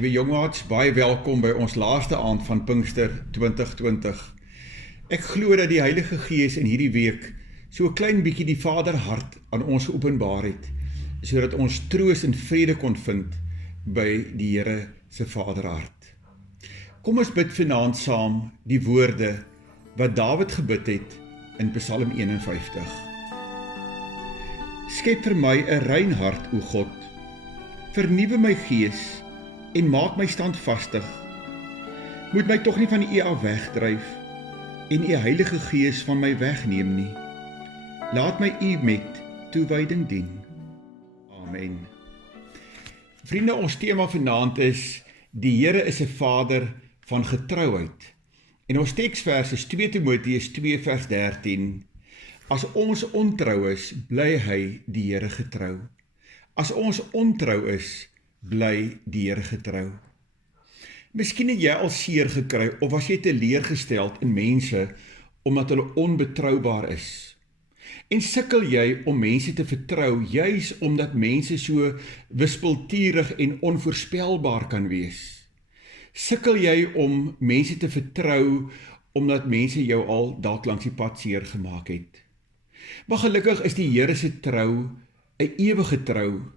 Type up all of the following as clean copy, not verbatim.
Liewe jongmaats, baie welkom by ons laaste aand van Pinkster 2020. Ek glo dat die Heilige Gees in hierdie week so 'n klein bietjie die Vaderhart aan ons geopenbaar het, sodat ons troos en vrede kon vind by die Here se Vaderhart. Kom ons bid vanaand saam die woorde wat Dawid gebid het in Psalm 51. Skep vir my 'n rein hart, o God, vernuwe my gees en maak my standvastig. Moet my tog nie van U af wegdryf en U Heilige Gees van my wegneem nie. Laat my U met toewyding dien. Amen. Vriende, ons tema vanaand is: die Here is 'n Vader van getrouheid. En ons teksvers is 2 Timoteus 2 vers 13. As ons ontrou is, bly hy die Here getrou. As ons ontrou is, bly die Here getrou. Miskien het jy al seer gekry of was jy teleurgesteld in mense omdat hulle onbetroubaar is. En sukkel jy om mense te vertrou juis omdat mense so wispelturig en onvoorspelbaar kan wees. Sukkel jy om mense te vertrou omdat mense jou al dalk langs die pad seer gemaak het. Maar gelukkig is die Here se trou 'n ewige trou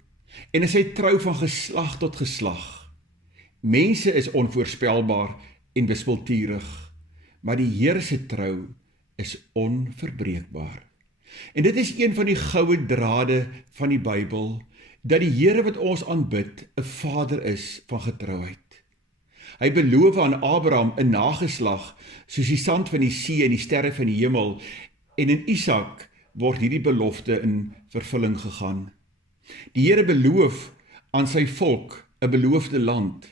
en is hy trou van geslag tot geslag. Mense is onvoorspelbaar en wispelturig, maar die Here se trou is onverbreekbaar. En dit is een van die goue drade van die Bybel, dat die Here wat ons aanbid 'n Vader is van getrouheid. Hy beloof aan Abraham 'n nageslag soos die sand van die see en die sterre van die hemel, en in Isak word hierdie belofte in vervulling gegaan. Die Here beloof aan sy volk 'n beloofde land,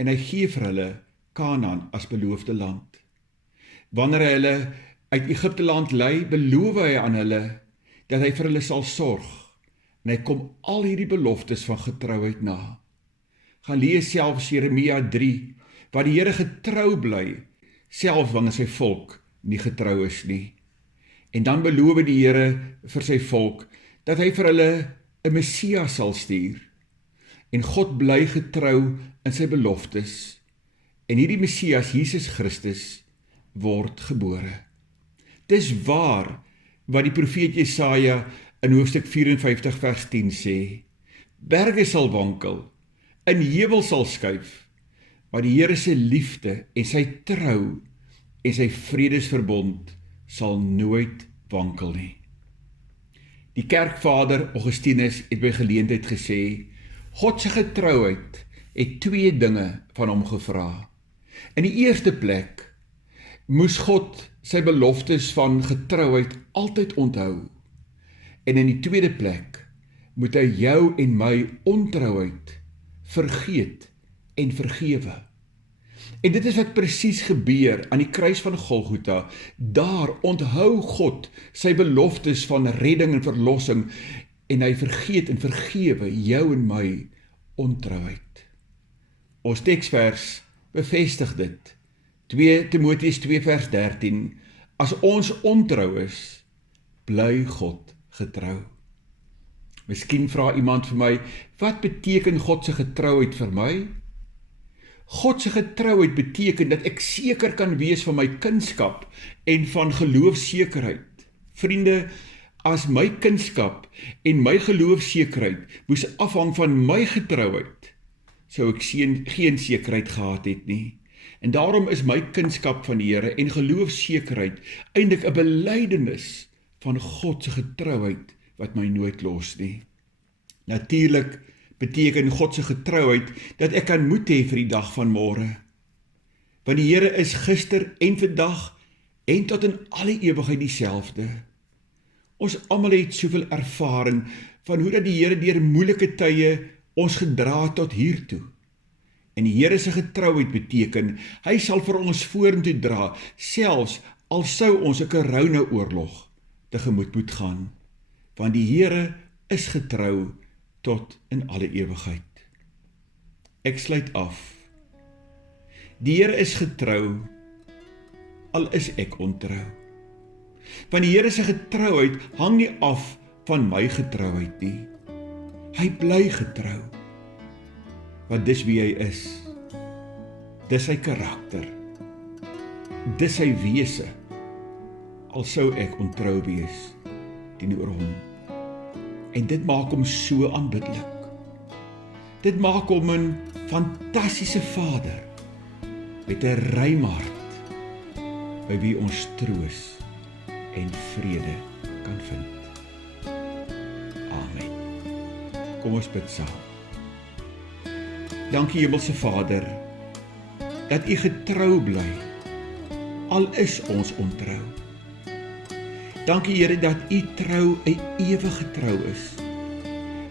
en hy gee vir hulle Kanaan as beloofde land. Wanneer hy hulle uit Egipte land lei, beloof hy aan hulle dat hy vir hulle sal sorg, en hy kom al hierdie beloftes van getrouheid na. Gaan lees selfs Jeremia 3, waar die Here getrou bly, selfs wanneer sy volk nie getrou is nie. En dan beloof die Here vir sy volk dat hy vir hulle 'n Messias sal stuur. En God bly getrou in sy beloftes. En hierdie Messias, Jesus Christus, word gebore. Dis waar wat die profeet Jesaja in hoofstuk 54 vers 10 sê: berge sal wankel, en heuwel sal skuif, maar die Here se liefde en sy trou en sy vredesverbond sal nooit wankel nie. Die kerkvader Augustinus het by geleentheid gesê: God se getrouheid het 2 dinge van hom gevra. In die eerste plek moes God sy beloftes van getrouheid altyd onthou. En in die tweede plek moet hy jou en my ontrouheid vergeet en vergewe. En dit is wat presies gebeur aan die kruis van Golgotha. Daar onthou God sy beloftes van redding en verlossing, en hy vergeet en vergewe jou en my ontrouheid. Ons teksvers bevestig dit. 2 Timoteus 2 vers 13. As ons ontrou is, bly God getrou. Miskien vra iemand vir my: wat beteken God se getrouheid vir my? God se getrouheid beteken dat ek seker kan wees van my kunskap en van geloofsekerheid. Vriende, as my kunskap en my geloofsekerheid moes afhang van my getrouheid, sou ek geen sekerheid gehad het nie. En daarom is my kunskap van die Here en geloofsekerheid eintlik 'n belydenis van God se getrouheid wat my nooit los nie. Natuurlik beteken God se getrouheid dat ek kan moed hê vir die dag van môre. Want die Here is gister en vandag en tot in alle ewigheid dieselfde. Ons almal het soveel ervaring van hoe dat die Here deur moeilike tye ons gedra het tot hiertoe. En die Here se getrouheid beteken hy sal vir ons vorentoe dra, selfs al sou ons 'n corona-oorlog tegemoet moet gaan. Want die Here is getrou tot in alle ewigheid. Ek sluit af. Die Here is getrou, al is ek ontrou. Want die Here se getrouheid hang nie af van my getrouheid nie. Hy bly getrou. want dis wie hy is. Dis sy karakter. Dis sy wese. Al sou ek ontrou wees teenoor hom. En dit maak hom so aanbidlik. Dit maak hom 'n fantastiese Vader met 'n ruim hart by wie ons troos en vrede kan vind. Amen. Kom ons bid saam. Dankie Hemelse Vader, dat U getrou bly, al is ons ontrou. Dankie Here dat U trou 'n ewige trou is,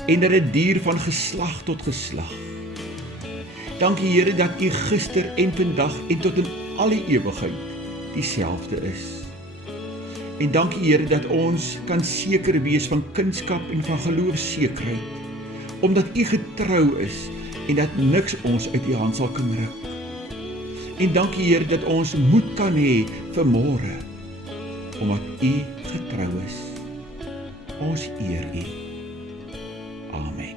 en dat dit duur van geslag tot geslag. Dankie Here dat U gister en vandag en tot in alle ewigheid dieselfde is. En dankie Here dat ons kan seker wees van kunskap en van geloofsekerheid, omdat U getrou is en dat niks ons uit U hand sal kan ruk. En dankie Here dat ons moed kan hê vir môre, omdat U getrou is. Ons eer U. Amen.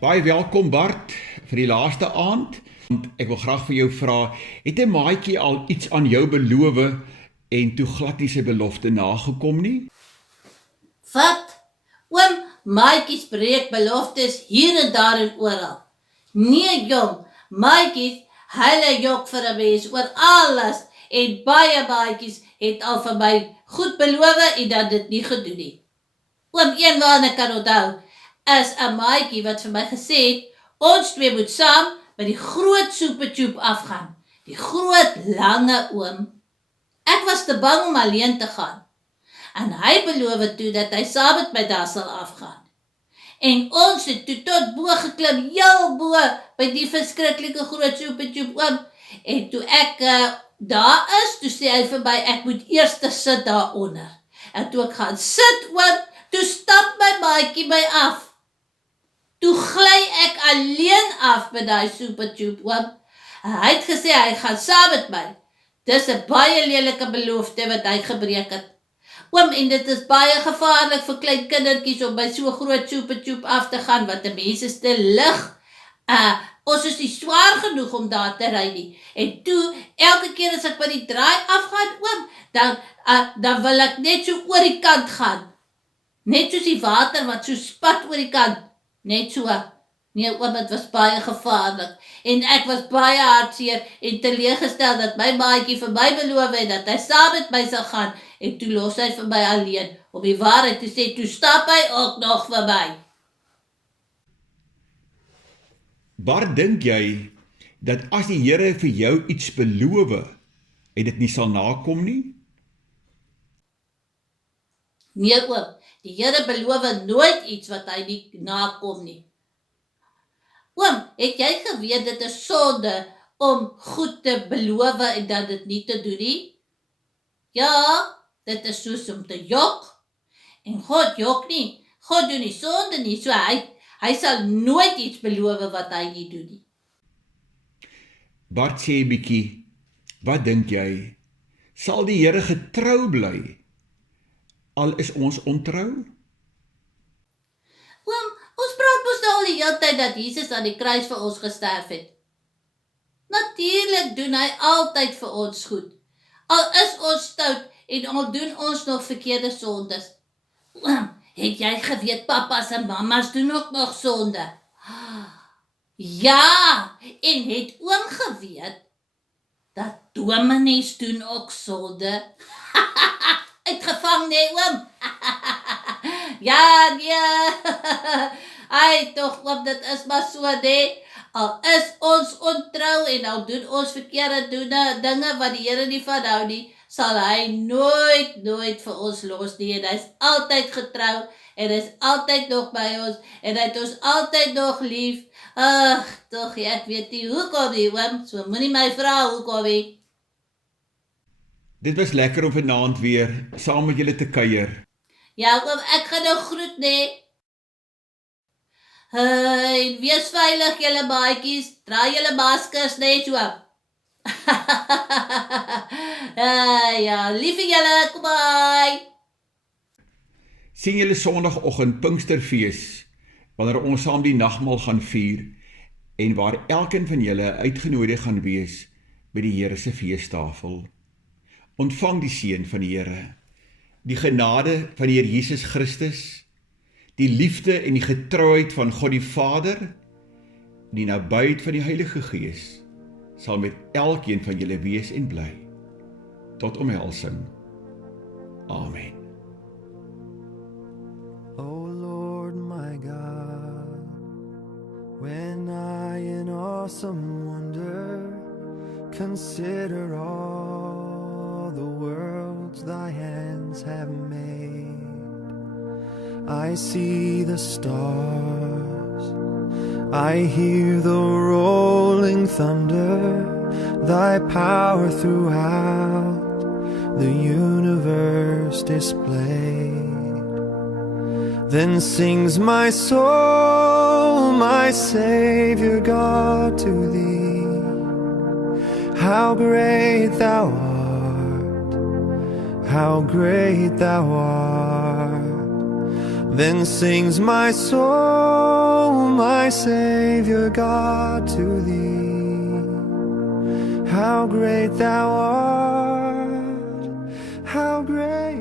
Baie welkom Bart vir die laaste aand. Ek wil graag vir jou vra, het 'n maatjie al iets aan jou beloof en toe glad nie sy belofte nagekom nie? Wat? Oom, maatjies breek beloftes hier en daar en oral. Nee jong, maatjies, hulle jok vir 'n mens oor alles en baie maatjies het al vir my goed beloof en dat dit nie gedoen nie. Oom, een waarna ek kan onthou, is 'n maatjie wat vir my gesê het, ons twee moet saam by die groot soepetjoep afgaan. Die groot lange oom. Ek was te bang om alleen te gaan. En hy beloof toe dat hy saam met my daar sal afgaan. En ons het toe tot bo geklim, heel bo, by die verskriklike groot soepetjoep oom. En toe ek daar is, toe sê hy vir my, ek moet eers sit daaronder. En toe ek gaan sit oom, toe stap my maatjie my af. Toe gly ek alleen af met daai soepetjoep oom. Hy het gesê hy gaan saam met my. Dis 'n baie lelike belofte wat hy gebreek het. Oom, en dit is baie gevaarlik vir klein kindertjies om by so groot soepetjoep af te gaan, want die mense is te lig. Ons is nie swaar genoeg om daar te ry nie. En toe, elke keer as ek by die draai afgaan, oom, dan wil ek net so oor die kant gaan. Net soos die water wat so spat oor die kant. Net so. Nee oom, het was baie gevaarlik. En ek was baie hartseer en teleeggestel dat my maatjie vir my beloof het dat hy saam met my sal gaan. En toe los hy vir my alleen. Om die waarheid te sê, toe stap hy ook nog vir my. Waar dink jy dat as die Here vir jou iets beloof, en dit nie sal nakom nie? Nee oom, die Here beloof nooit iets wat hy nie nakom nie. Oom, het jy geweet dit is sonde om goed te beloof en dan dit nie te doen nie? Ja, dit is soos om te jok. En God jok nie. God doen nie sonde nie, so hy sal nooit iets beloof wat hy nie doen nie. Bart sê 'n bietjie, wat dink jy? Sal die Here getrou bly, al is ons ontrou? Oom, ons praat mos nou al die hele tyd dat Jesus aan die kruis vir ons gesterf het. Natuurlik doen hy altyd vir ons goed. Al is ons stout en al doen ons nog verkeerde sondes. Oom, het jy geweet papas en mamas doen ook nog sonde? Ja, en het oom geweet dat dominees doen ook sonde? Uitgevang nee oom. Ja, nee. Ai, tog oom, dit is maar so nee. Al is ons ontrou en al doen ons verkeerde dinge wat die Here nie van hou nie, sal hy nooit vir ons los nie. En hy is altyd getrou en hy is altyd nog by ons en hy het ons altyd nog lief. Ag, tog ek weet nie hoekom nie, oom, so moenie my vra hoekom nie. Dit was lekker om vanaand weer saam met julle te kuier. Ja, oom, ek gaan nou groet, nee. Hey, wees veilig, julle maatjies. Dra julle maskers, nee, so. Ja, liefie julle, kom by. Sien julle Sondagoggend Pinksterfees wanneer ons saam die nagmaal gaan vier en waar elkeen van julle uitgenooi gaan wees by die Here se feestafel. Ontvang die seën van die Here, die genade van die Here Jesus Christus, die liefde en die getrouheid van God die Vader, die nabyheid van die Heilige Gees, sal met elkeen van julle wees en bly. Tot omhelsing. Amen. O Lord my God, when I in awesome wonder consider all the worlds thy hands have made, I see the stars, I hear the rolling thunder, thy power throughout the universe displayed. Then sings my soul, my Savior God, to thee. How great thou art, how great thou art. Then sings my soul, my Savior God, to thee. How great thou art, how great